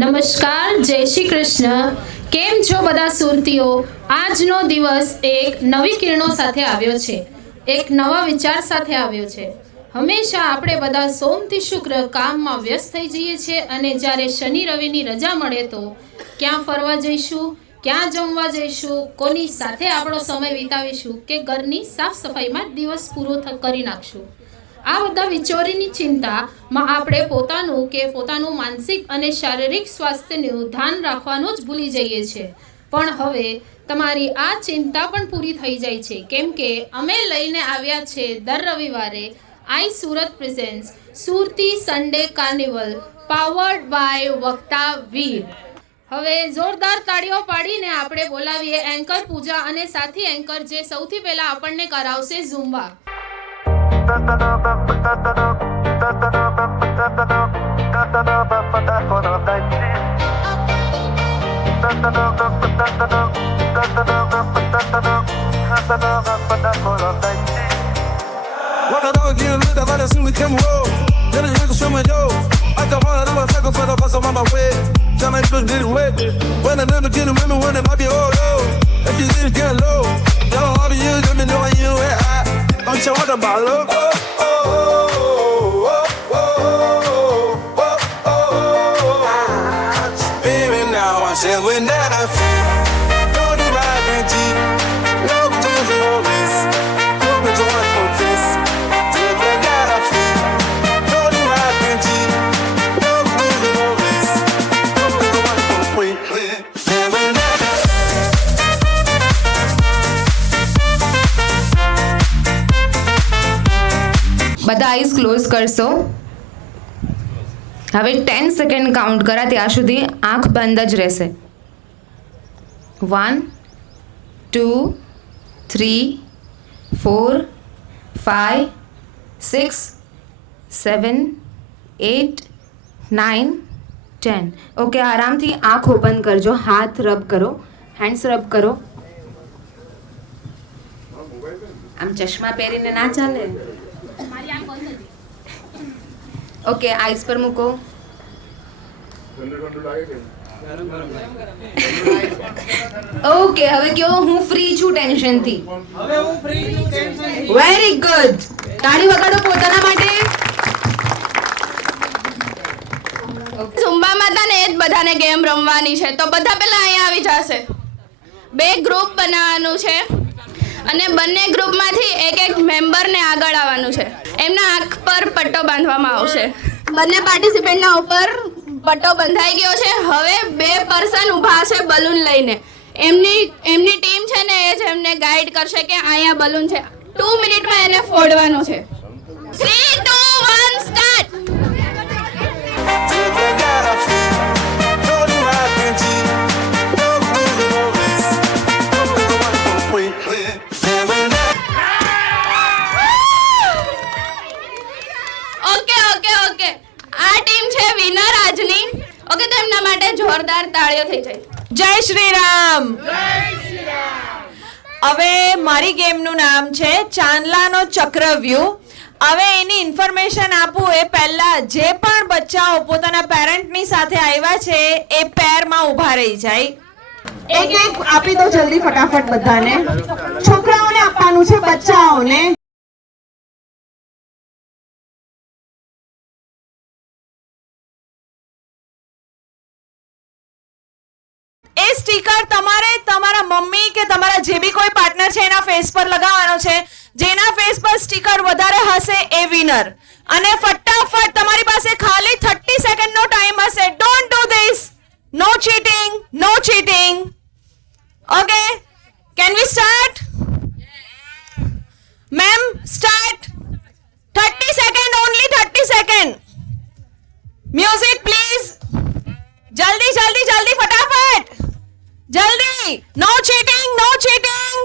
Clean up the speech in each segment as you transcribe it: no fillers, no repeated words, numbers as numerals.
નમસ્કાર, જય શ્રી કૃષ્ણ. કેમ છો બધા સુરતીઓ? આજનો દિવસ એક નવી કિરણો સાથે આવ્યો છે, એક નવા વિચાર સાથે આવ્યો છે. હંમેશા આપણે બધા સોમથી શુક્ર કામમાં વ્યસ્ત થઈ જઈએ છીએ અને જ્યારે શનિ રવિની રજા મળે તો ક્યાં ફરવા જઈશું, ક્યાં જમવા જઈશું, કોની સાથે આપણો સમય વિતાવીશું કે ઘરની સાફ સફાઈમાં દિવસ પૂરો કરી નાખશું. આ બધા વિચારોની ચિંતામાં આપણે પોતાનું માનસિક અને શારીરિક સ્વાસ્થ્યનું ધ્યાન રાખવાનું જ ભૂલી જઈએ છીએ. પણ હવે તમારી આ ચિંતા પણ પૂરી થઈ જાય છે, કેમ કે અમે લઈને આવ્યા છે દર રવિવારે I Surat presents Surti sunday carnival powered by Vakta Veer. હવે જોરદાર તાળીઓ પાડીને આપણે બોલાવીએ એન્કર પૂજા અને સાથી એન્કર જે સૌથી પહેલા આપણને કરાવશે ઝુમ્બા. Walk it out again, look like I see me come roll. Then the niggas show me dough. I can run another second for the bus on my way. Tell me bitch get it wet. When I never get women when it might be all low. If you didn't get low, y'all all the years let me know you ain't high. I'm sure what about love. Baby, now I'm saying when that I feel. Don't do right and cheat. No tears in all this. Don't be joined for this. When that I feel. Don't do right and cheat. No tears in all this. Don't be joined for free. And when that બધા eyes close કરશો. હવે 10 second count કરા ત્યાં સુધી આંખ બંધ જ રહેશે. 1 2 3 4 5 6 7 8 9 10. ઓકે, આરામથી આંખ ઓપન કરજો. હાથ રબ કરો, હેન્ડ્સ રબ કરો. આમ ચશ્મા પહેરીને ના ચાલે. ઓકે, આઈસ પર મૂકો. ઓકે, હવે કયો હું ફ્રી છું ટેન્શનથી. Very good. તાળી વગાડો પોતાના માટે. ઝુમ્બા માતા ને એ જ બધાને ગેમ રમવાની છે, તો બધા પહેલા અહીંયા આવી જશે. 2 ગ્રુપ બનાવવાનું છે અને બંને ગ્રુપમાંથી એક મેમ્બરને આગળ આવવાનું છે. એમના આંખ પર પટ્ટો બાંધવામાં આવશે. બંને પાર્ટિસિપન્ટના ઉપર પટ્ટો બંધાઈ ગયો છે. હવે 2 પર્સન ઊભા છે બલૂન લઈને. એમની ટીમ છે ને એ જ એમને ગાઈડ કરશે કે અહીંયા બલૂન છે. 2 મિનિટમાં એને ફોડવાનું છે. 3 2 1 સ્ટાર્ટ. જોરદાર તાળીઓ થઈ જાય. જય શ્રી રામ. હવે મારી ગેમનું નામ છે ચાંદલાનો ચક્રવ્યૂહ. હવે એની ઇન્ફોર્મેશન આપું એ પહેલા જે પણ બચ્ચાઓ પોતાના પેરેન્ટની સાથે આવ્યા છે એ પેરમાં ઊભા રહી જાય. એક આપી દો જલ્દી ફટાફટ બધાને. છોકરાઓને આપવાનું છે, બચ્ચાઓને. એ સ્ટીકર તમારે તમારા મમ્મી કે તમારા જે બી કોઈ પાર્ટનર છે એના ફેસ પર લગાવવાનો છે. જેના ફેસ પર સ્ટીકર વધારે હશે એ વિનર. અને ફટાફટ તમારી પાસે ખાલી 30 સેકન્ડનો ટાઈમ હશે. Don't do this. No cheating, no cheating. Okay, can we start? Ma'am start. 30 second, only 30 second. Music please. જલ્દી જલ્દી જલ્દી ફટાફટ. जल्दी. No cheating, no cheating.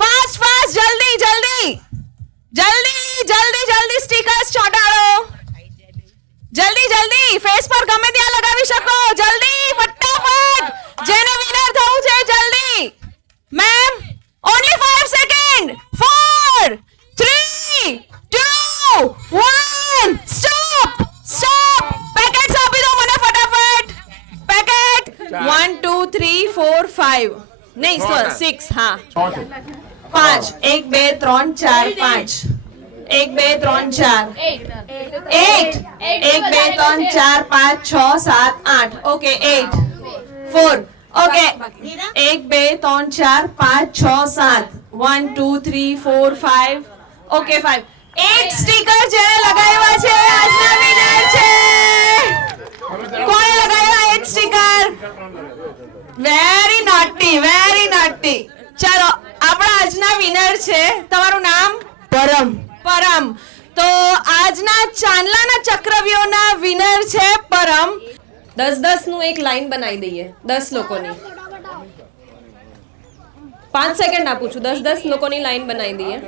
Fast fast, जल्दी जल्दी जल्दी जल्दी जल्दी स्टिकर्स ચોંટાડો. જલ્દી જલ્દી ફેસ પર ગમે ત્યાં લગાવી શકો. જલ્દી ફટાફટ. જેને વિનર થવું છે જલ્દી. Ma'am only 5 second. 4 3 2 1 stop. Stop. Packets આપી દો મને ફટાફટ. 5 નહીં 6 હા 5 1 2 3 4 5 1 2 3 4 8 1 2 3 4 5 6 7 8 ઓકે 8 4 ઓકે 1 2 3 4 5 6 7 1 2 3 4 5 ઓકે 5 8 સ્ટીકર જેને લગાવ્યા છે આજના વિનર છે કોણે લગાવ્યા 8 સ્ટીકર વેરી નોટી ચાલો આપણા આજના વિનર છે તમારું નામ પરમ તો આજના ચાંદલાના ચક્રવ્યૂહના વિનર છે પરમ 10 નું એક લાઈન બનાવી દઈએ 10 લોકોની 5 સેકન્ડ આપું છું 10 લોકોની લાઈન બનાવી દઈએ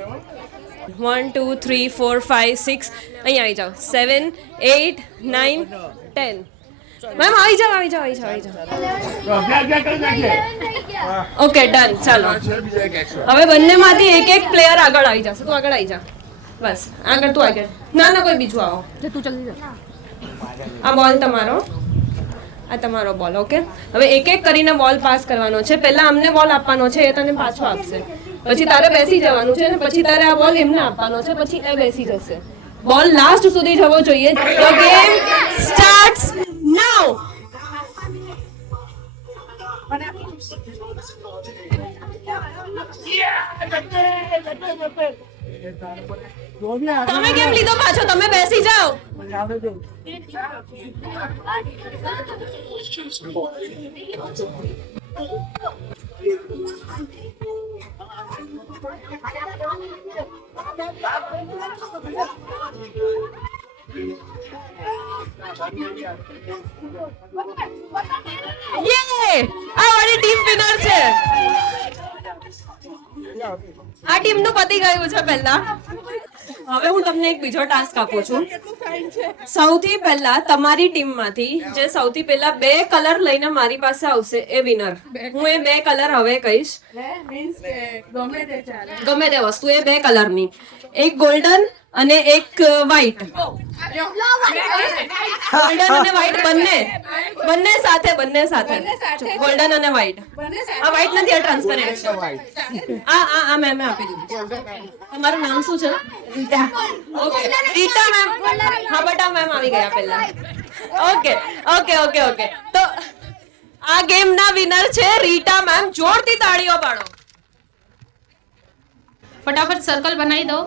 1 2 3 4 5 6 અહીંયા આવી જાઓ 7 8 9 10 મેમ આવી જાઓ ઓકે ડન ચાલો હવે બંનેમાંથી એક પ્લેયર આગળ આવી જશે તું આગળ આવી જા બસ આગળ તું આગળ ના કોઈ બીજું આવો તું જલ્દી આ બોલ તમારો આ તમારો બોલ ઓકે હવે એક કરીને બોલ પાસ કરવાનો છે પહેલા અમને બોલ આપવાનો છે એ તને પાછો આપશે પછી તારે બેસી જવાનું છે અને પછી તારે આ બોલ એમને આપવાનો છે પછી એ બેસી જશે બોલ લાસ્ટ સુધી જવો જોઈએ તો ગેમ સ્ટાર્ટ્સ નાઉ તમે કેમ લીધો પાછો તમે બેસી જાઓ આ વાળી ટીમ વિનર છે આ ટીમ નું પતી ગયું છે પહેલા હવે હું તમને એક બીજો ટાસ્ક આપું છું સૌથી પહેલા તમારી ટીમમાંથી જે સૌથી પહેલા 2 કલર લઈને મારી પાસે આવશે એ વિનર હું એ 2 કલર હવે કહીશ ગમે તે વસ્તુ એ 2 કલરની એક ગોલ્ડન અને એક વ્હાઈટ ગોલ્ડન અને વ્હાઈટ બંને સાથે ગોલ્ડન અને વ્હાઈટ આ વ્હાઈટ નથી આ ટ્રાન્સપરન્ટ છે આ મેમ આપી દીધું તમારું નામ શું છે ઓકે રીટા મેમ હા બટા મેમ આવી ગયા પહેલા ઓકે તો આ ગેમ ના વિનર છે રીટા મેમ જોરથી તાળીઓ પાડો ફટાફટ સર્કલ બનાવી દો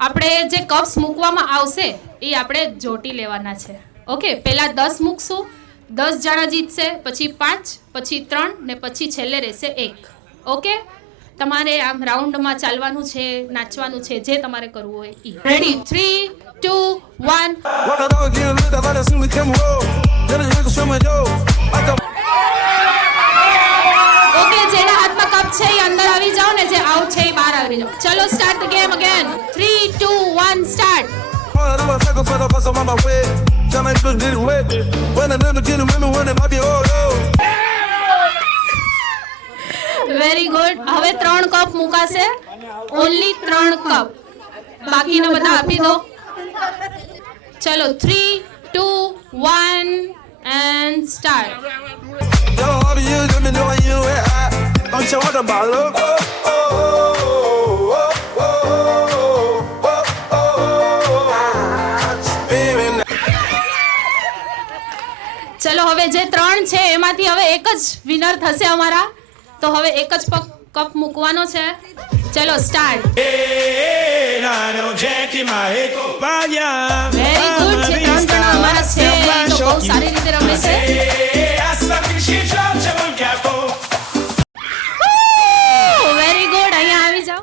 આપણે જે કપ્સ મૂકવામાં આવશે એ આપણે જોટી લેવાના છે ઓકે પહેલા 10 મૂકશું 10 જણા જીતશે પછી 5 પછી 3 ને પછી છેલ્લે રહેશે 1 ઓકે તમારે આમ રાઉન્ડમાં ચાલવાનું છે નાચવાનું છે જે તમારે કરવું હોય ઈ ready 3 2 1 Walk it over, get a look, I soon we come roll. Then a nigga show my dough. I go. Okay જેના હાથમાં કપ છે એ અંદર આવી જાઓ ને જે આઉટ છે એ બહાર આવી જાઓ ચલો start the game again 3 2 1 start All of them circle for the bus on my way. Tell my bitch get it wet. When I never get a women when it might be all low. Very good હવે 3 cup મુકાશે only 3 cup બાકીના બધા આપી દો ચલો 3 2 1 and start Yo, all of you, let me know when you at high. Don't you want the ball? Oh, oh, oh, oh, oh, oh, oh. Baby, ચલો હવે જે 3 છે એમાંથી હવે એક જ વિનર થશે અમારા તો હવે એક જ કપ મૂકવાનો છે ચલો સ્ટાર્ટ વેરી ગુડ છે 3 જણા અમારા છે એ તો બહુ સારી રીતે રમે છે વેરી ગુડ અહીંયા આવી જાઓ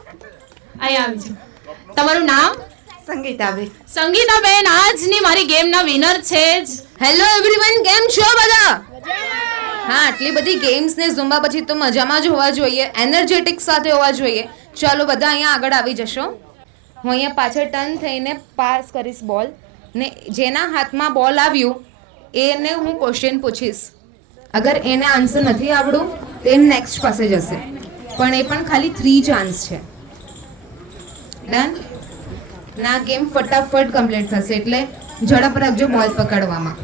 તમારું નામ સંગીતાબેન આજની મારી ગેમના વિનર છે જ હેલો એવરીવન કેમ છો બધા હા આટલી બધી ગેમ્સ ને ઝુમ્બા પછી તો મજામાં જ હોવા જોઈએ એનર્જેટિક સાથે હોવા જોઈએ ચાલો બધા અહીંયા આગળ આવી જશો હું અહીંયા પાછળ ટર્ન થઈને પાસ કરીશ બોલ ને જેના હાથમાં બોલ આવ્યું એને હું ક્વેશ્ચન પૂછીશ અગર એને આન્સર નથી આવડું તો એ નેક્સ્ટ પાસે જશે પણ એ પણ ખાલી 3 ચાન્સ છે ડન ના ગેમ ફટાફટ કમ્પ્લીટ થશે એટલે ઝડપ રાખજો બોલ પકડવામાં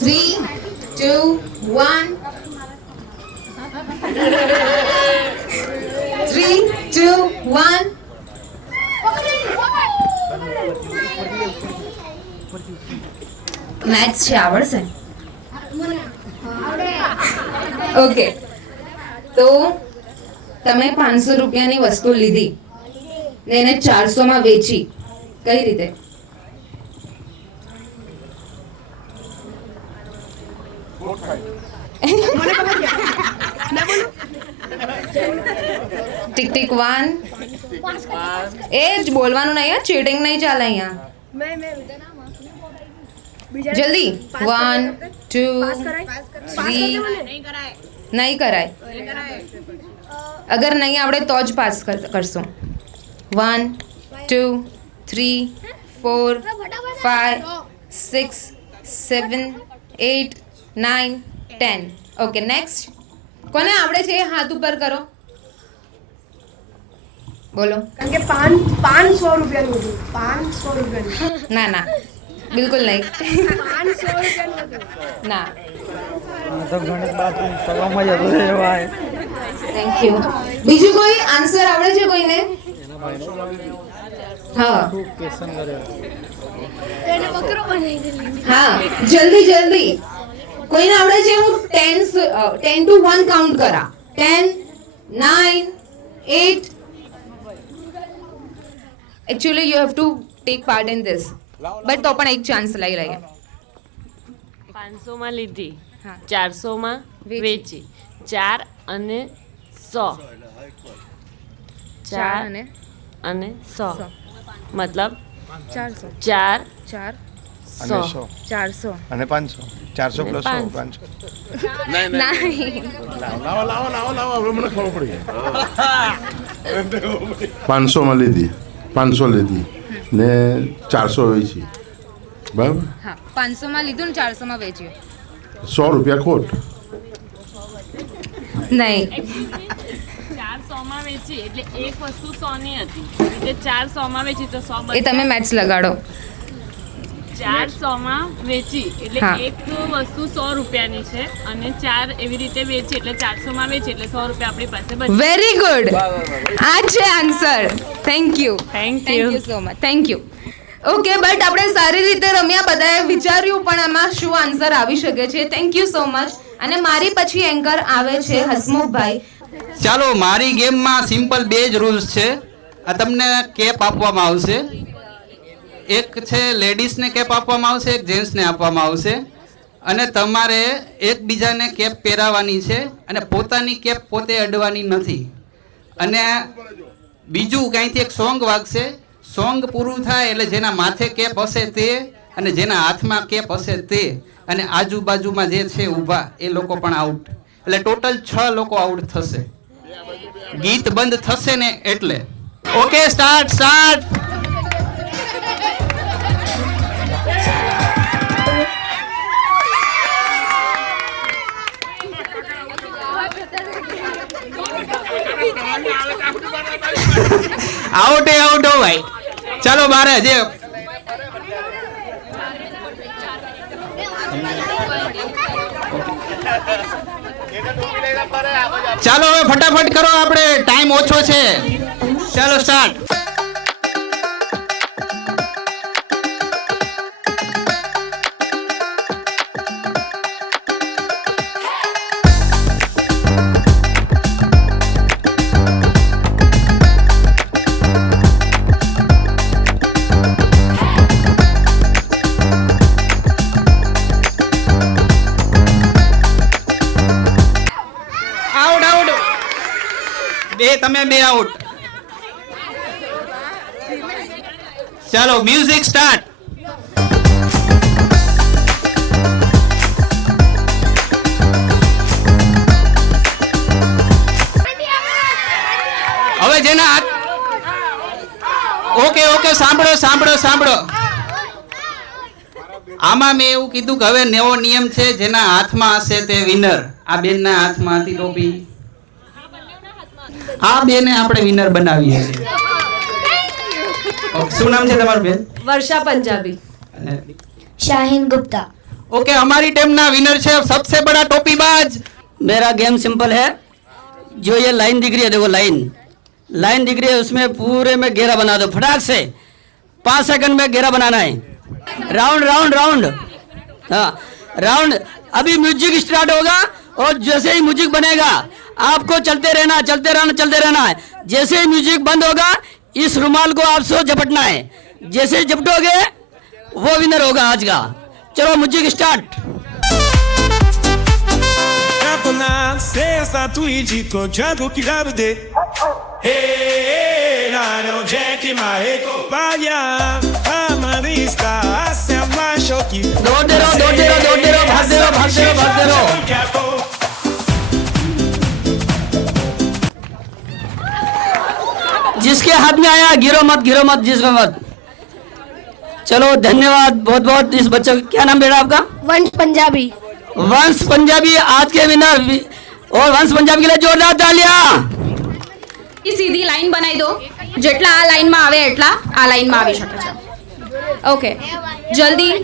3 2 1 3, 2, 1. મેથ્સ છે, આવડશે? ઓકે, તો તમે 500 રૂપિયાની વસ્તુ લીધી ને એને 400 માં વેચી, કઈ રીતે? Tick tick 1. એ જ બોલવાનું નહીં, ચીટિંગ નહીં ચાલે અહીંયા. જલ્દી 1, 2, 3. નહીં કરાય. અગર નહીં આવડે તો જ પાસ કરશો. 1, 2, 3, 4, 5, 6, 7, 8, 9, 10. Okay, next. કોને આવડે છે એ હાથ ઉપર કરો. બોલો. કારણ કે 500 રૂપિયાનું હતું. 500 રૂપિયાનું. ના ના, બિલકુલ નહીં. 500 રૂપિયાનું હતું. ના. તો ગણિત બાથરૂમ સવામાં જ હતું એ ભાઈ. Thank you. બીજું કોઈ આન્સર આવડે છે કોઈને? હા ક્વેશ્ચન કર્યો. એને બકરો બનાવી દીધો. હા, જલ્દી જલ્દી. કોઈને આવડે છે? હું 10 to 1 કાઉન્ટ કરા. 10, 9, 8. Actually, you have to take part in this. But તો પણ એક ચાન્સ લઈ લઈએ. 500 માં લીધી, હા. 400 માં વેચી, 4 અને 100. 4 અને 100 મતલબ 400. 4 4 100. 400. અને 500 400 પ્લસ 100 500 નહીં. લાવો મને ખબર પડી 500 માં લીધી 500 લીધી ને 400 વેચી બરાબર. હા, 500 માં લીધું ને 400 માં વેચ્યું. 100 રૂપિયા ખોટ. નહીં. 400 માં વેચી એટલે એક વસ્તુ 100 ની હતી, એટલે 400 માં વેચી તો 100 એ તમે મેથ્સ લગાડો. 400 માં વેચી એટલે હા. એક વસ્તુ 100 રૂપિયાની છે અને 4 એવી રીતે વેચી એટલે 400 માં વેચી એટલે 100 રૂપિયા આપણી પાસે બચે. Very good. આ છે answer. Thank you. Thank thank you. You so much. Thank you. Okay, but આપણે સારી રીતે રમ્યા, બધાએ વિચાર્યું પણ આમાં શું આન્સર આવી શકે છે. Thank you so much. અને મારી પછી એન્કર આવે છે હસમુખભાઈ. ચાલો, મારી ગેમમાં સિમ્પલ 2 જ રૂલ્સ છે. આ તમને કેપ આપવામાં આવશે. એક છે લેડીઝને કેપ આપવામાં આવશે, એક જેન્ટ્સને આપવામાં આવશે. અને તમારે એકબીજાને કેપ પહેરાવવાની છે અને પોતાની કેપ પોતે અડવાની નથી. અને બીજું કંઈથી એક સોંગ વાગશે. સોંગ પૂરું થાય એટલે જેના માથે કેપ હશે તે અને જેના હાથમાં કેપ હશે તે અને આજુબાજુમાં જે છે ઊભા એ લોકો પણ આઉટ. એટલે ટોટલ 6 લોકો આઉટ થશે. ગીત બંધ થશે ને એટલે. Okay, start. આઉટ હો ભાઈ. ચાલો બારે જે ચાલો હવે ફટાફટ કરો, આપણે ટાઈમ ઓછો છે. ચાલો સ્ટાર્ટ. તમે 2 આઉટ. ચાલો મ્યુઝિક સ્ટાર્ટ. હવે જેના ઓકે સાંભળો. આમાં મેં એવું કીધું કે હવે નવો નિયમ છે, જેના હાથમાં હશે તે વિનર. આ બેનના હાથમાં હતી ટોપી, આ બેને આપણે વિનર બનાવીએ છીએ. શું નામ છે તમારું બેન? વર્ષા પંજાબી. શાહીન गुप्ता. ओके, हमारी टीम ना विनर है सबसे बड़ा टोपीबाज. मेरा गेम सिंपल है, जो ये लाइन दिख रही है, देखो लाइन दिख रही है, उसमें पूरे में घेरा बना दो फटाक से। 5 सेकंड में घेरा बनाना है। राउंड हाँ राउंड। अभी म्यूजिक स्टार्ट होगा और जैसे ही म्यूजिक बनेगा आपको चलते रहना है। जैसे ही म्यूजिक बंद होगा इस रुमाल को आपसे झपटना है। जैसे ही झपटोगे वो विनर होगा आज का। चलो music start. Senza tu dico giago chi la vede la non c'è chi mai compagna amarista se amascio chi दौड़ते रहो, भागते रहो। जिसके हाथ में आया गिरो मत जिसको मत। चलो धन्यवाद बहुत बहुत इस बच्चे का। क्या नाम बेटा आपका? वंश पंजाबी। वंश पंजाबी आज के विनर। और वंश पंजाबी के लिए जोरदार तालियां। સીધી લાઈન બનાવી દો, જેટલા આ લાઈનમાં આવે એટલા આ લાઈનમાં આવી શકે છે. ઓકે, જલ્દી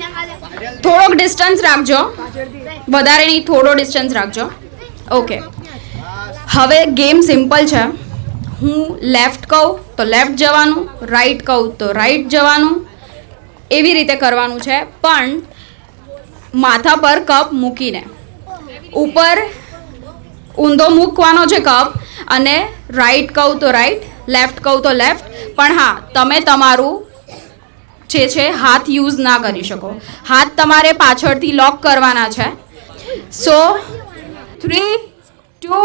થોડોક ડિસ્ટન્સ રાખજો, વધારે નહીં, થોડો ડિસ્ટન્સ રાખજો. ઓકે, હવે ગેમ સિમ્પલ છે. હું લેફ્ટ કહું તો લેફ્ટ જવાનું, રાઈટ કહું તો રાઈટ જવાનું, એવી રીતે કરવાનું છે. પણ માથા પર કપ મૂકીને ઉપર ઊંધો મૂકવાનો છે કપ, અને રાઈટ કહું તો રાઈટ, લેફ્ટ કહું તો લેફ્ટ. પણ હા, તમે તમારું જે છે હાથ યુઝ ના કરી શકો. હાથ તમારે પાછળથી લોક કરવાના છે. સો 3, 2,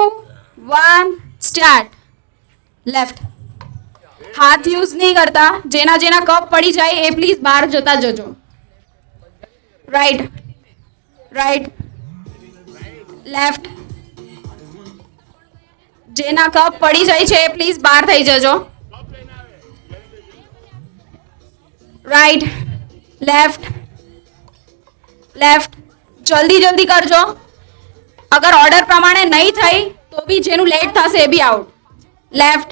1 સ્ટાર્ટ. લેફ્ટ. હાથ યુઝ નહીં કરતા. જેના કપ પડી જાય એ પ્લીઝ બહાર જતા જજો. Right, left. જેના કપ પડી જાય છે એ પ્લીઝ બહાર થઈ જજો. Right, left. જલ્દી કરજો. અગર ઓર્ડર પ્રમાણે નહીં થઈ તો બી જેનું લેટ થશે એ બી out. Left,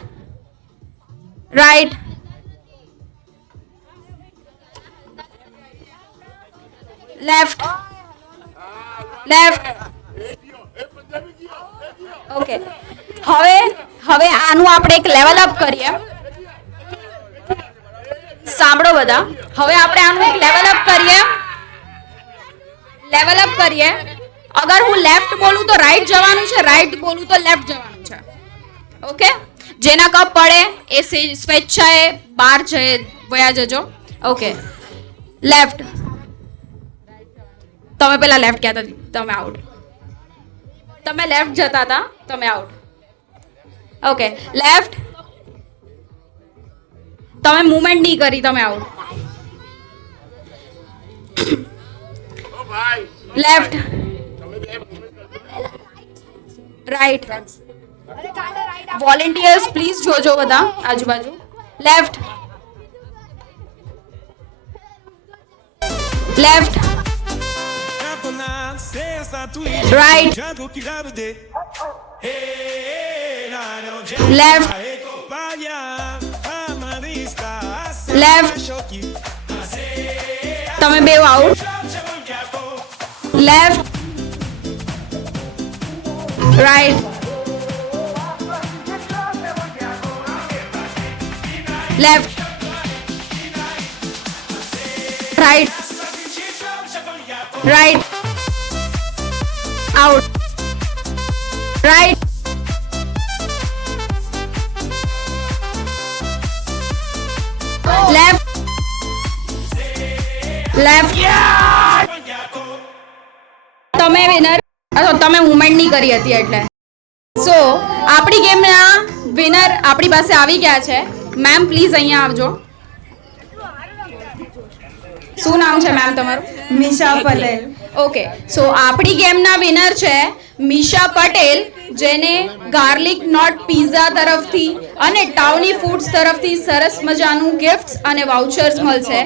right, left. Okay, હવે આનું આપણે એક લેવલ અપ કરીએ. સાંભળો બધા, હવે આપણે આનું એક લેવલ અપ કરીએ. અગર હું લેફ્ટ બોલું તો રાઈટ જવાનું છે, રાઈટ બોલું તો લેફ્ટ જવાનું છે. ઓકે, જેના કપ પડે એ સ્વેચ્છાએ બહાર વયા જજો. Okay, left. તમે પેલા લેફ્ટ કહેતા હતા, તમે આઉટ. તમે લેફ્ટ જતા હતા, તમે આઉટ. Okay, left. તમે મૂવમેન્ટ નહીં કરી, તમે out. Left, right. Volunteers please જોજો બધા આજુબાજુ. Left, right, left. તમે બે out. Left, right, left, right, out. Right, left. તમે વિનર. તમે મુવમેન્ટ નહીં કરી હતી એટલે. સો આપણી ગેમના વિનર આપણી પાસે આવી ગયા છે. મેમ પ્લીઝ અહીંયા આવજો. શું નામ છે મેમ તમારું? મિશા પટેલ. ઓકે, સો આપણી ગેમના વિનર છે મિશા પટેલ, જેને ગાર્લિક નોટ પિઝા તરફથી અને ટાઉની ફૂડ્સ તરફથી સરસ મજાનું ગિફ્ટ્સ અને વાઉચર્સ મળશે.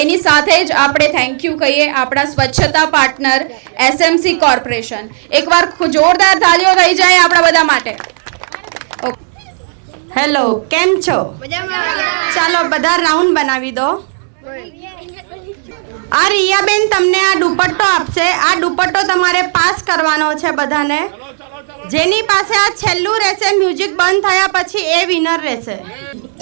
એની સાથે જ આપણે થેન્ક યુ કહીએ આપણા સ્વચ્છતા પાર્ટનર એસએમસી કોર્પોરેશન. એકવાર જોરદાર તાળીઓ થઈ જાય આપણા બધા માટે. હેલો, કેમ છો? ચાલો બધા રાઉન્ડ બનાવી દો. આ રિયાબેન તમને આ દુપટ્ટો આપશે. આ દુપટ્ટો તમારે પાસ કરવાનો છે બધાને. જેની પાસે આ છેલ્લું રહેશે મ્યુઝિક બંધ થયા પછી એ વિનર રહેશે.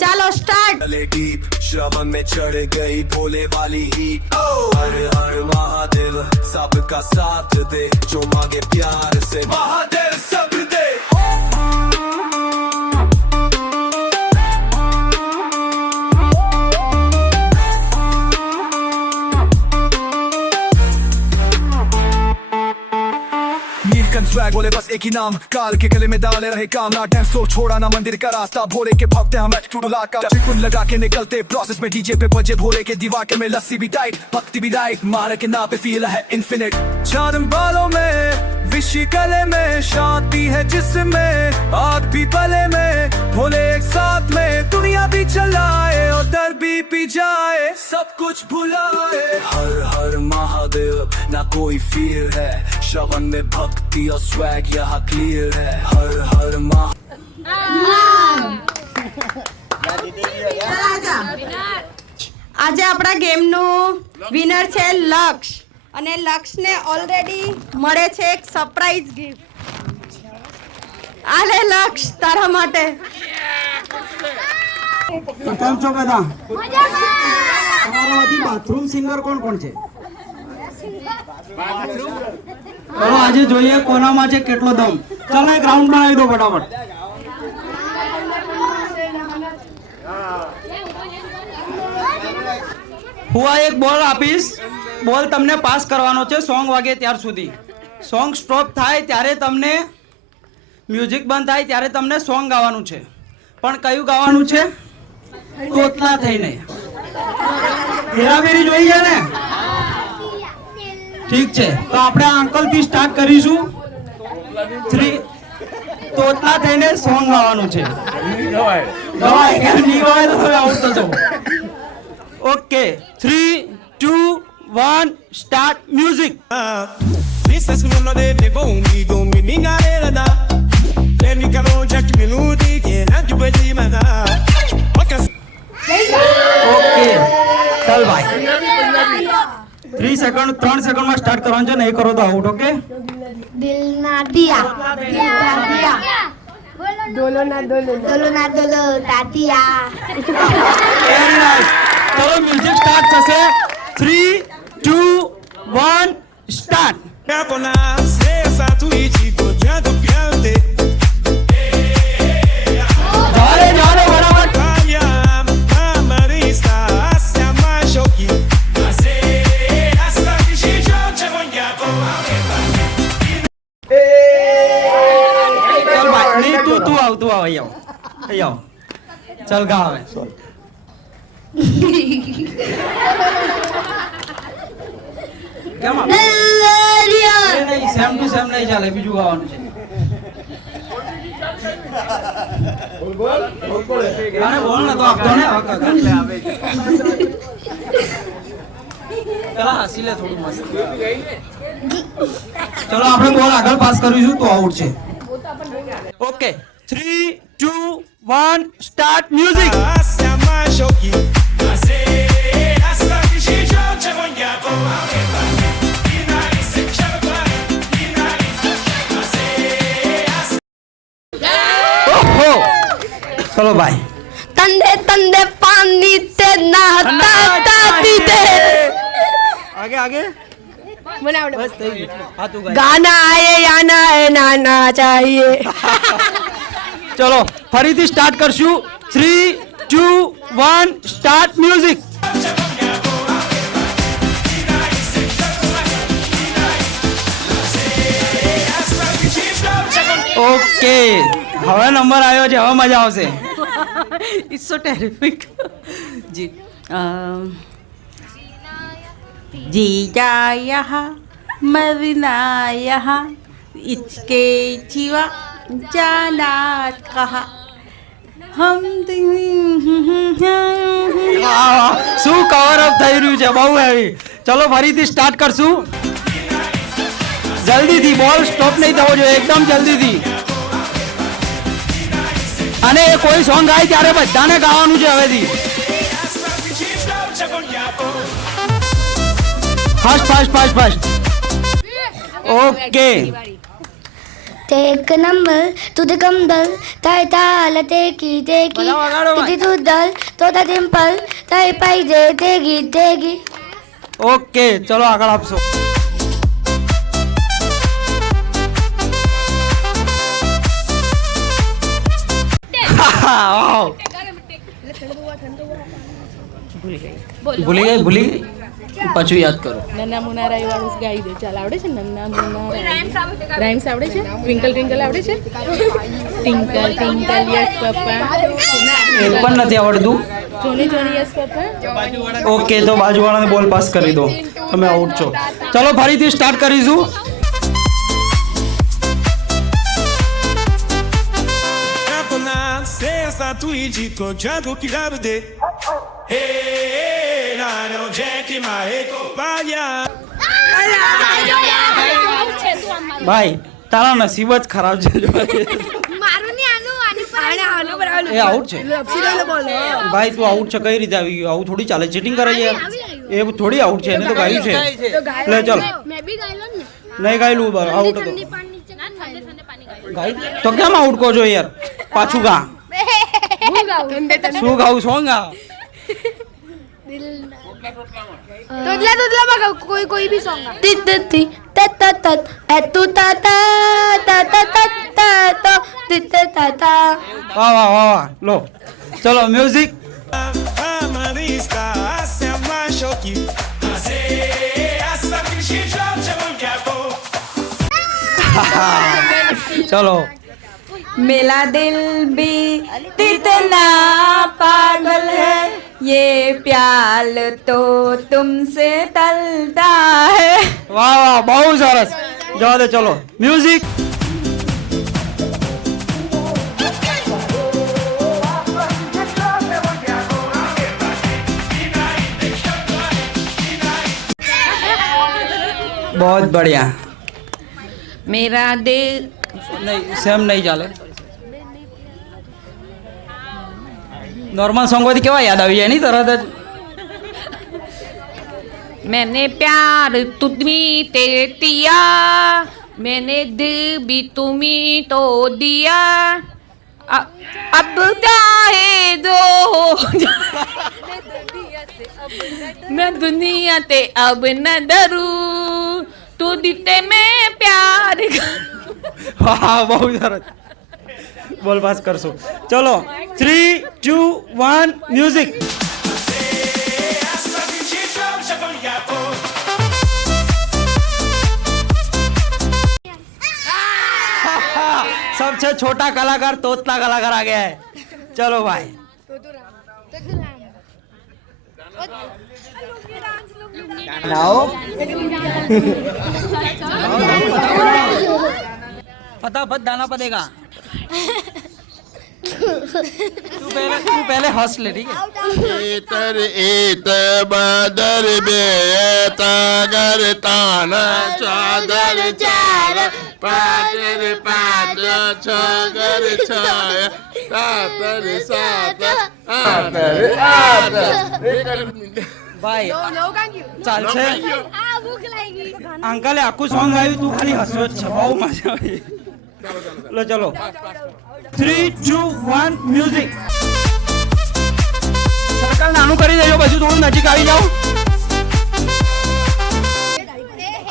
ચાલો સ્ટાર્ટ. डीप श्रवण में चढ़ गई भोले वाली हीट हर हर महादेव सबका साथ दे जो मांगे प्यार से महादेव सब दे स्वैग बोले बस एक ही नाम काल के गले में डाले रहे काम ना डांस फ्लोर छोड़ा ना मंदिर का रास्ता भोले के भक्त हम एटीट्यूड का चिकुन लगा के निकलते प्रोसेस में डीजे पे बजे भोले के दीवार में लस्सी भी टाइट भक्ति भी राइट मार के ना पे फील है इन्फिनिट चांद बालों में विशी गले में शांति है जिसमें आग भी पले में भोले एक साथ में दुनिया भी चलाए और दर भी पी जाए सब कुछ भुलाए हर हर महादेव ना कोई फिर है श्रवण में भक्ति और स्वैग यहाँ क्लियर है हर हर महा આજે આપણા ગેમનું વિનર છે લક્ષ અને લક્ષને ઓલરેડી મળે છે એક સરપ્રાઈઝ ગિફ્ટ. આલે લક્ષ તારા માટે. કેમ છો બધા? તમારામાંથી બાથરૂમ સિંગર કોણ કોણ છે? ચલો આજે જોઈએ કોનામાં છે કેટલો દમ. ચાલો એક રાઉન્ડ બનાવી દો ફટાફટ. હું આ એક બોલ આપીશ. બોલ તમને પાસ કરવાનો છે સોંગ વાગે ત્યાર સુધી. સોંગ સ્ટોપ થાય ત્યારે તમને મ્યુઝિક બંધ થાય ત્યારે તમને સોંગ ગાવાનું છે. પણ કયું ગાવાનું છે? તોતલા થઈને. હેરાફેરી જોઈ છે ને? ઠીક છે તો આપણે આ અંકલથી સ્ટાર્ટ કરીશું. 3 તોતલા થઈને સોંગ ગાવાનું છે. ગવાય કેમ નહીં ગવાય તો તમે આઉટ થશો. Okay 3 2 1 start music. Questa sono delle bombe dominicane da Prendi carogia che minuti che non ti puoi dimenticar okay ચાલ ભાઈ 3 સેકન્ડ 3 સેકન્ડમાં સ્ટાર્ટ કરવાનું છે. નહીં કરો તો આઉટ. ઓકે દિલ ના દિયા ડોલો ના ડોલો તાતિયા. Very nice. ચલો મ્યુઝિક સ્ટાર્ટ થશે. 3 2 1 start. Napona stessa tu e ci cogiato piante જારે જારે બરાબર. Taglia amarista Assia mai sciocchi Ma se hasta che ci gioce vogliamo ચાલ ભાઈ નહીં તું આવ અહીં આવ ચાલ ગા હવે. કેમ આવ? નહીં સેમ ટુ સેમ નહીં ચાલે. બીજું ગાવાનું છે. અરે બોલ ને તો આપતો ને. પેલા હસી લે થોડું મસ્ત. ચલો આપણે બોલ આગળ પાસ કરીશું તો આઉટ છે. Okay 3 2 1 start music. Assia mai sciocchi Ma se hasta che ci gioce vogliamo ઓહો ચલો ભાઈ. તંદે તંદે પાણી તે નહાતા તાતી દે. આગે આગે બસ થઈ ગયું. હા તું ગાય. ગાના આયે યાના હે નાના ચાહીએ. ચલો ફરીથી સ્ટાર્ટ કરશું. 3 2 1 સ્ટાર્ટ મ્યુઝિક. ઓકે હવે નંબર આવ્યો છે. હવે મજા આવશે. इट्स सो टेरिफिक जी जीजा यहाँ मरना यहाँ इसके जीवा जाना कहा हम શું કવર અપ થઈ રહ્યું છે. બહુ હેવી. ચલો ફરીથી સ્ટાર્ટ કરશું. જલ્દીથી બોલ સ્ટોપ નહીં થવો જોઈએ. એકદમ જલ્દીથી. અને એ કોઈ સોંગ ગાય ત્યારે બધાને ગાવાનું છે હવેથી. Fast fast fast fast. Okay एक नंबर तुझे कंबल ताय ताल तेकी तेकी किती तू दल तो ता डिंपल ताय पाहिजे तेगी तेगी. ઓકે ચલો આગળ આપશો. વાવ. ભૂલી ગઈ પાછું યાદ કરો. નન્ના મુના રાઈ વાળું ગાઈ દે. ચાલ આવડે છે નન્ના મુના રાઈમ્સ આવડે છે? ટ્વિંકલ ટ્વિંકલ આવડે છે? ટિંકલ ટિંકલ યસ પપ્પા. એ પણ નથી આવડતું. જોની જોની યસ પપ્પા. ઓકે તો બાજુવાળાને બોલ પાસ કરી દો, તમે આઉટ છો. ચલો ફરીથી સ્ટાર્ટ કરીશું. Senza Twitch conciato chi la vede la no Jackie ma e compagna. ભાઈ તારા નસીબ જ ખરાબ છે. એ આઉટ છે ભાઈ, તું આઉટ છે કઈ રીતે આવી ગયો? આવું થોડી ચાલે, ચીટિંગ કરે છે એ થોડી આઉટ છે, એને તો ગાયું છે. લે ચાલ, નહીં ગાયેલું આઉટ હતો. તો કેમ આઉટ કહો છો યાર? પાછું ગા શું ગાવું? સોંગ ગા. कोई भी सॉन्ग तित्ती तत तत एतु ताता ताता तत तो तित ताता. વાહ વાહ વાહ વાહ. લો ચલો music. Amarista se abaixo aqui essa bicha já acabou. ચલો मेरा दिल भी कितना पागल है ये प्याल तो तुमसे तलता है. વાહ વાહ બહુ સરસ. જવા દે ચલો મ્યુઝિક. बहुत बढ़िया. मेरा दिल नहीं सेम नहीं ચાલે. નોર્મલ સોંગ હોયથી કેવા યાદ આવી જાય નહીં તરત જ. मैंने प्यार तुम्ही ते दिया मैंने दिल भी तुम्ही तो दिया अब चाहे जो मैं दुनिया ते अब न डरूं तू दिते मैं प्यार હા બહુ સરસ. બોલ પાસ કરશો. ચલો 3 2 1 મ્યુઝિક. सबसे छोटा कलाकार तोतला कलाकार आ गया है. चलो भाई लाओ फटाफट दाना पड़ेगा. तू पहले हंस ले ठीक है. एतर एत बदर बे तागर ताना चादर चार पादर पाद छगर छाय तातर सात आतर आतर. ભાઈ ચાલશે. અંકલે આખું સોંગ આવ્યું, તું ખાલી હસવો જ છે. બહુ મજા આવી. લો ચલો 3 2 1 મ્યુઝિક. સર્કલ નાનું કરી દેજો, પછી થોડું નજીક આવી જાઓ.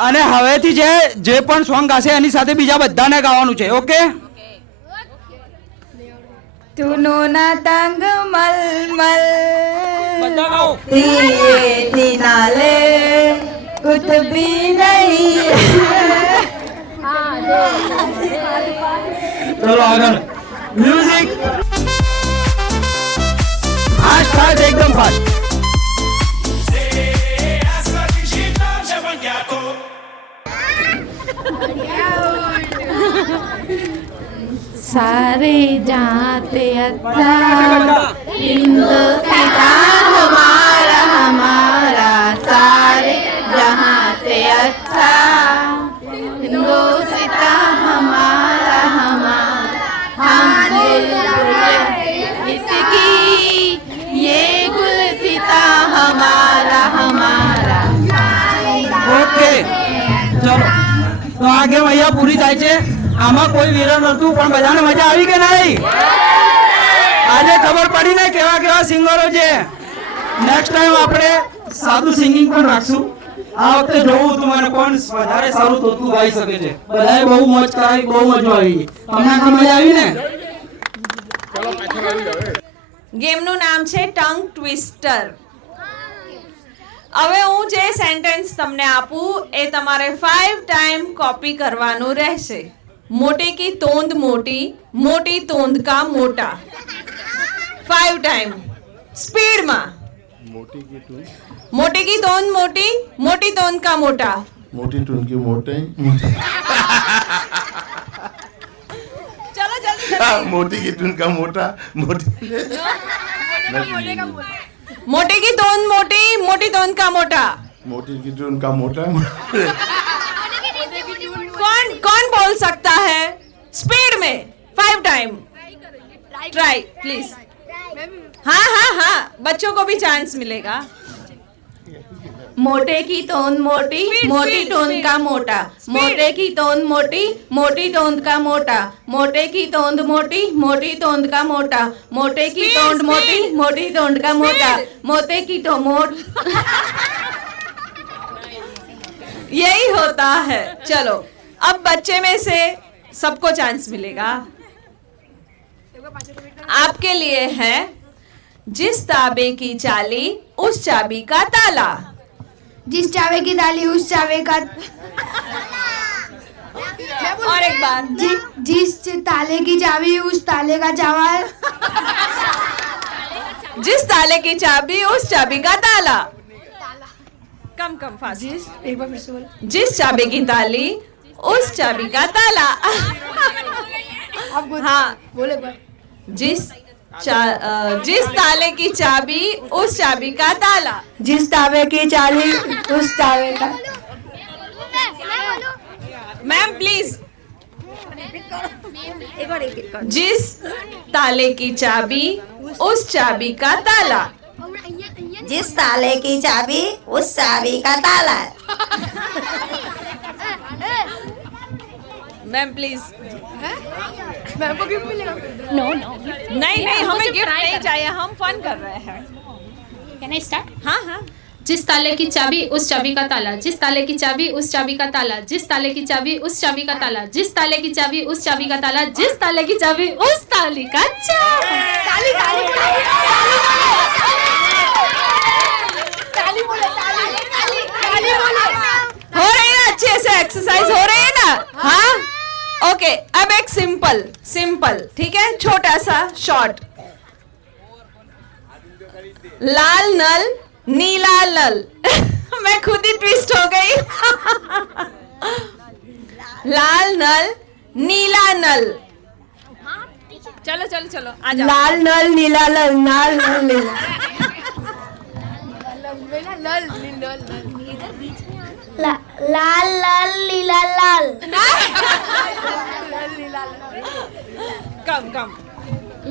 અને હવેથી જે પણ સોંગ ગાશે એની સાથે બીજા બધાને ગાવાનું છે. ઓકે तूनो ना तंग मल मल બધા ગાઓ. नाले कुछ भी नहीं. ચલો આગળ મ્યુઝિક. ફાસ્ટ ફાસ્ટ એકદમ ફાસ્ટ. सारे जाते अच्छा हिंदुस्तान हमारा हमारा सारे जहाँ से अच्छा हिंदुस्तान हमारा हमारा हम इसकी ये गुलसिता हमारा हमारा. ઓકે ચલો તો આ ગેમ અહીંયા પૂરી થાય છે. આમાં કોઈ વિરલ નહોતું, પણ બધાને મજા આવી કે નહીં? આજે ખબર પડી ને કેવા કેવા સિંગરો છે. નેક્સ્ટ ટાઈમ આપણે સાદું સિંગિંગ પણ રાખશું. આ વખતે જોવું હતું મને કોણ વધારે સારું તોતું ગાઈ શકે છે. બધાએ બહુ મોજ કરાવી, બહુ મજા આવી. તમને પણ મજા આવી ને? ગેમનું નામ છે ટંગ ટ્વિસ્ટર. હવે હું જે સેન્ટેન્સ તમને આપું એ તમારે 5 ટાઈમ કોપી કરવાનું રહેશે. મોटे की तोंद मोटी, मोटी तोंद का मोटा. 5 टाइम स्पीड में. मोटे की तोंद मोटी, मोटी तोंद का मोटा. मोटी टून की मोटे चलो जल्दी. मोटी की टून का मोटा मोटी मोटे की तोंद मोटी, मोटी तोंद का मोटा. मोटी की टून का मोटा कौन कौन बोल सकता है स्पीड में? 5 टाइम ट्राई प्लीज. हाँ हाँ हाँ, बच्चों को भी चांस मिलेगा. मोटे की तोंद मोटी, मोटी तोंद का मोटा. मोटे की तोंद मोटी, मोटी तोंद का मोटा. मोटे की तोंद मोटी, मोटी तोंद का मोटा. मोटे की तोंद मोटी, मोटी तोंद का मोटा. मोटे की तो मोट. यही होता है. चलो अब बच्चे में से सबको चांस मिलेगा. आपके लिए है जिस ताबे की चाली उस चाबी का ताला. जिस चावे की ताली उस चावे का और एक बार. जिस ताले की चाबी उस ताले का चावल. जिस ताले की चाबी उस चाबी का ताला. कम कम फास्ट. एक बार फिर से बोलो. जिस चाबी की ताली उस चाबी का ताला. हाँ बोलो एक बार. जिस ताले की चाबी उस चाबी का ताला. जिस तावे की चाली उस तावे का. Ma'am please. जिस ताले की चाबी उस चाबी का ताला. जिस ताले की चाबी उस चाबी का ताला. Ma'am please. मैम को गिफ्ट मिलेगा. No no. नहीं नहीं, हमें गिफ्ट नहीं चाहिए, हम फन कर रहे हैं. Can I start? हाँ हाँ. जिस ताले की चाबी उस चाबी का ताला. जिस ताले की चाबी उस चाबी का ताला. जिस ताले की चाबी उस चाबी का ताला. जिस ताले की चाबी उस चाबी का ताला. जिस ताले की चाबी उस ताले का चाबी. ताली ताली ताली बोलो. ताली बोलो. हो रही है ना, अच्छे से एक्सरसाइज हो रही है ना. हाँ ओके. अब एक सिंपल सिंपल, ठीक है, छोटा सा शॉर्ट. लाल नल नीला नल. मैं खुद ही ट्विस्ट हो गई. लाल नल नीला नल. चलो चलो चलो आ जाओ. लाल नल नीला नल. लाल नल नीला. लाल लाल लीला लाल. कम कम.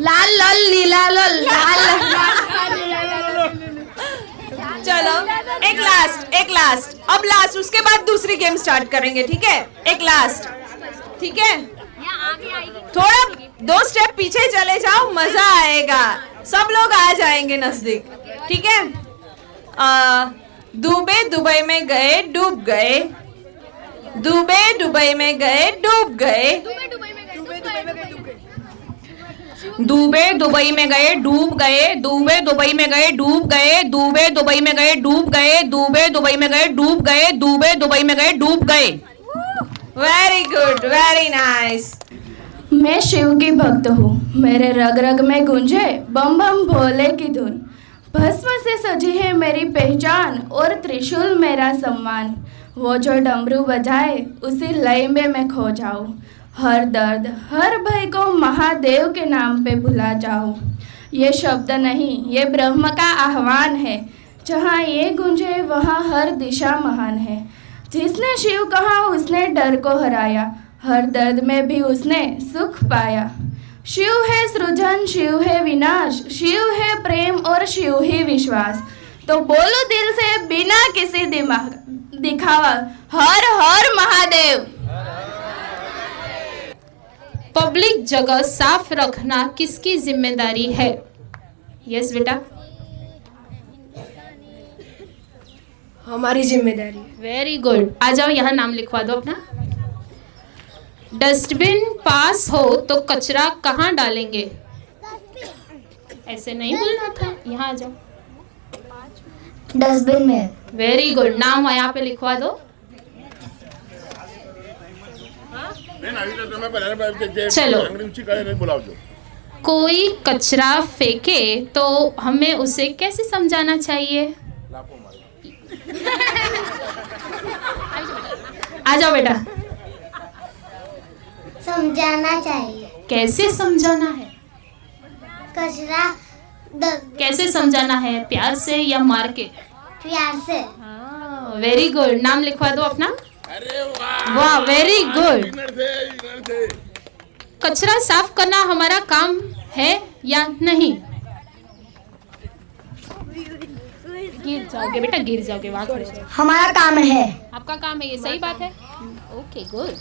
लाल लाल लीला लाल. चलो एक लास्ट. अब लास्ट, उसके बाद दूसरी गेम स्टार्ट करेंगे, ठीक है? एक लास्ट, ठीक है? थोड़ा 2 स्टेप पीछे चले जाओ, मजा आएगा. सब लोग आ जाएंगे नजदीक, ठीक है? दुबे दुबई में गए डूब गए. दुबे दुबई में गए डूब गए. डूबे दुबई में गए डूब गए. डूबे दुबई में गए डूब गए. डूबे दुबई में गए डूब गए. डूबे दुबई में गए डूब गए. डूबे दुबई में गए डूब गए. Very good, very nice. मैं शिव की भक्त हूँ. मेरे रग रग में गूंजे बम बम भोले की धुन. भस्म से सजी है मेरी पहचान और त्रिशूल मेरा सम्मान. वो जो डमरू बजाए उसी लय में मैं खो जाऊँ. हर दर्द हर भय को महादेव के नाम पे भुला जाऊँ. ये शब्द नहीं, ये ब्रह्म का आह्वान है. जहाँ ये गूंजे वहाँ हर दिशा महान है. जिसने शिव कहा उसने डर को हराया. हर दर्द में भी उसने सुख पाया. शिव है सृजन, शिव है विनाश, शिव है प्रेम और शिव ही विश्वास. तो बोलो दिल से बिना किसी दिखावा, हर हर महादेव. पब्लिक जगह साफ रखना किसकी जिम्मेदारी है? यस बेटा, हमारी जिम्मेदारी। Very good. आ जाओ, यहाँ नाम लिखवा दो अपना। डस्टबिन पास हो तो कचरा कहाँ डालेंगे? ऐसे नहीं बोलना था, यहाँ आ जाओ। डस्टबिन में। Very good. नाम यहाँ पे लिखवा दो। चलो, कोई कचरा फेंके तो हमें उसे कैसे समझाना चाहिए? आ जाओ बेटा। समझाना चाहिए। कैसे समझाना है? कचरा कैसे समझाना है? प्यार से या मार के? प्यार से। Very good. नाम लिखवा दो अपना। वाह, वेरी गुड। कचरा साफ करना हमारा काम है या नहीं? गिर जाओगे बेटा, गिर जाओगे। वहाँ खड़े हो। हमारा काम है। आपका काम है, ये सही बात है। Okay, good.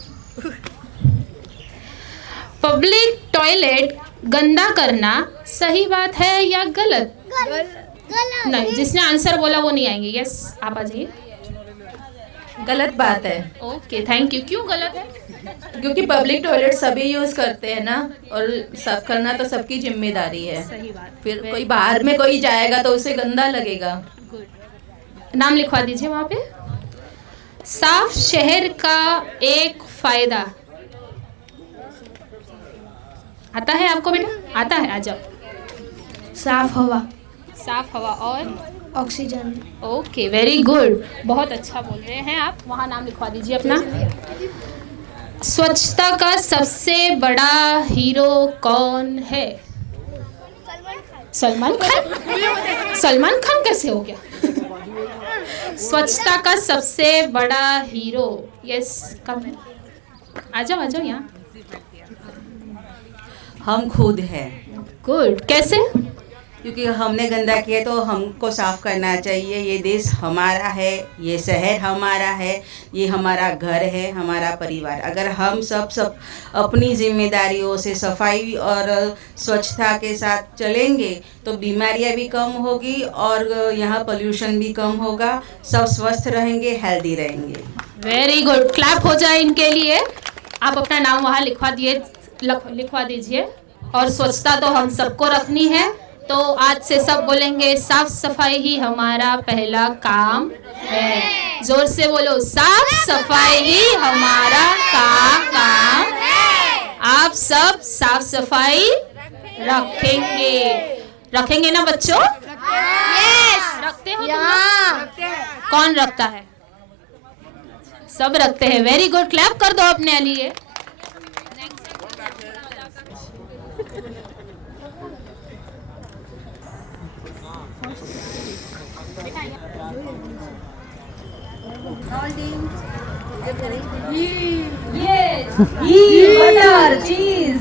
पब्लिक टॉयलेट गंदा करना सही बात है या गलत? नहीं, जिसने आंसर बोला वो नहीं आएंगे। यस, आप आ जाइए। गलत बात है। Okay, thank you. क्यों गलत है? क्योंकि पब्लिक टॉयलेट सभी यूज करते हैं ना, और साफ करना तो सबकी जिम्मेदारी है। सही बात। फिर कोई बाहर में कोई जाएगा तो उसे गंदा लगेगा। नाम लिखवा दीजिए वहाँ पे। साफ शहर का एक फायदा आता है आपको बेटा? आता है, आ जाओ। साफ हवा। साफ हवा और ऑक्सीजन। Okay, very good. बहुत अच्छा बोल रहे हैं आप। वहाँ नाम लिखवा दीजिए अपना। स्वच्छता का सबसे बड़ा हीरो कौन है? सलमान खान। सलमान खान कैसे हो गया? स्वच्छता का सबसे बड़ा हीरो। यस, कम है। आ जाओ, आ जाओ यहाँ। हम खुद हैं। गुड। कैसे? क्योंकि हमने गंदा किया तो हमको साफ करना चाहिए। ये देश हमारा है, ये शहर हमारा है, ये हमारा घर है, हमारा परिवार। अगर हम सब अपनी जिम्मेदारियों से सफाई और स्वच्छता के साथ चलेंगे तो बीमारियां भी कम होगी और यहाँ पोल्यूशन भी कम होगा। सब स्वस्थ रहेंगे, हेल्दी रहेंगे। Very good. क्लैप हो जाए इनके लिए। आप अपना नाम वहाँ लिखवा दीजिए। और स्वच्छता तो हम सबको रखनी है, तो आज से सब बोलेंगे साफ सफाई ही हमारा पहला काम है। जोर से बोलो, साफ सफाई ही हमारा काम है। आप सब साफ सफाई रखेंगे ना बच्चों? यस। रखते हो तुम? कौन रखता है? सब रखते हैं। Very good. क्लैप कर दो अपने लिए। Butter cheese.